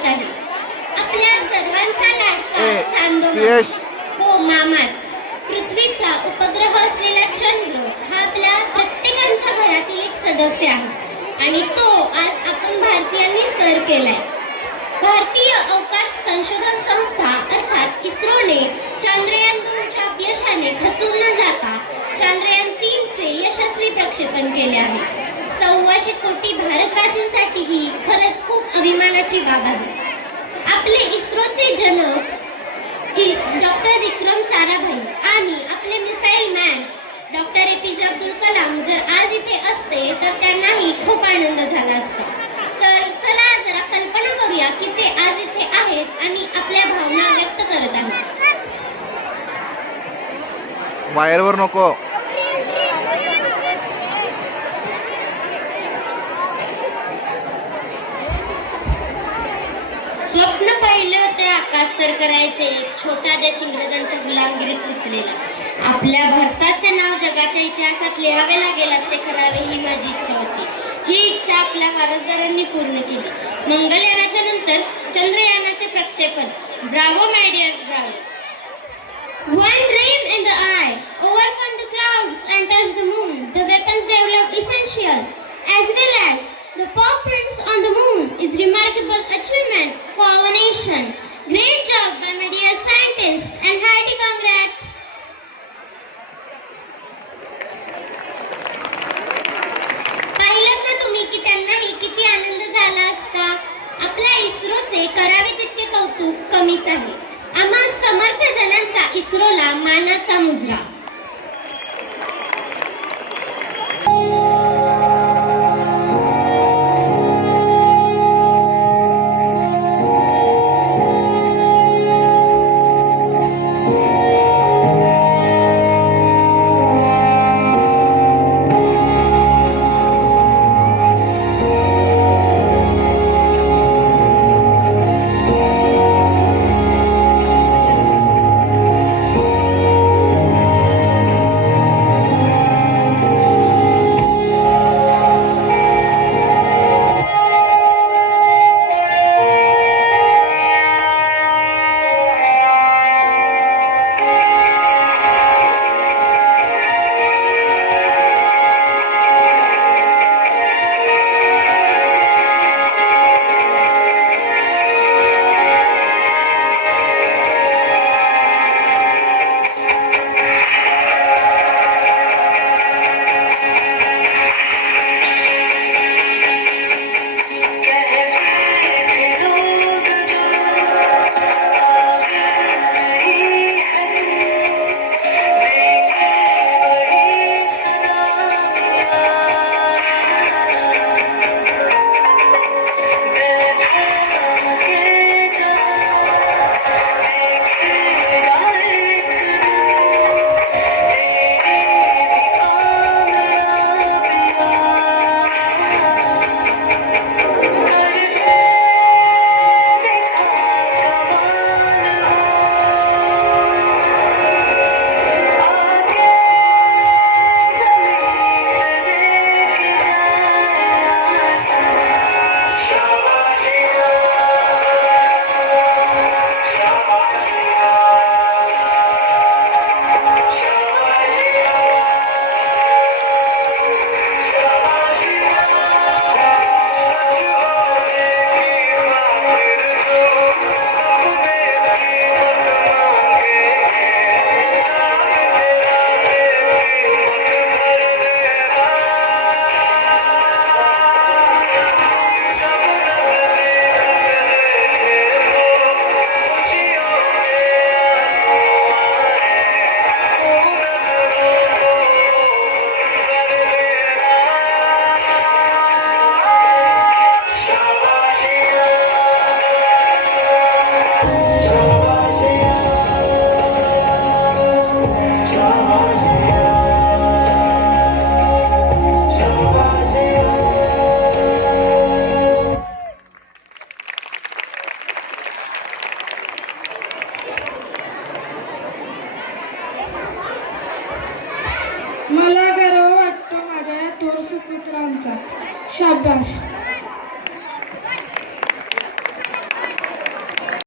होताना आपल्या सर्वांचा लाडका चांदोबा. हो मामाच पृथ्वीचा उपग्रह असलेला चंद्र हा आपल्या प्रत्येकांच्या घरातील एक सदस्य आहे. आणि तो आज आपण भारतीयांनी सर केलाय. भारतीय अवकाश संशोधन संस्था अर्थात इस्रोने चांद्रयान दोनच्या यशाने खचून न जाता चांद्रयान तीनचे यशस्वी प्रक्षेपण केले आहे. सव्वाशे कोटी भारतवासींसाठी ही खरंच खूप अभिमानाची बाब आहे. आपले इस्रोचे जनक इस डॉक्टर विक्रम साराभाई आणि आपले missile man doctor A P J Abdul Kalam जर आज इथे असते तर त्यांनाही खूप आनंद झाला असता. तर चला जरा कल्पना करूया की ते आज इथे आहेत आणि आपल्या भावना व्यक्त करत आहेत. वायरवर नको. आकाश सर करायचे छोटा देश इंग्रजांच्या गुलामगिरीत उचलेला आपल्या भारताचे नाव जगाच्या इतिहासात लिहावे लागेल असे करावे ही माझी इच्छा होती ही इच्छा आपल्या वारसदारांनी पूर्ण केली मंगलयानाच्या नंतर चंद्रयानाचे प्रक्षेपण bravo my dears bravo One dream in the eye, overcome the clouds and touch the moon. The weapons developed essential, as well as the paw prints on the moon is remarkable achievement for our nation. Great job by my dear scientists and hearty congrats. पाहिलं ना तुम्ही की त्यांनाही किती आनंद झाला असता आपल्या इस्रोचे करावे खूप कमीच आहे. आम्हा समर्थ जणांचा इस्रोला मानाचा मुजरा. मला गर्व वाटतो माझ्या या थोर सुपुत्रांचा शाबाश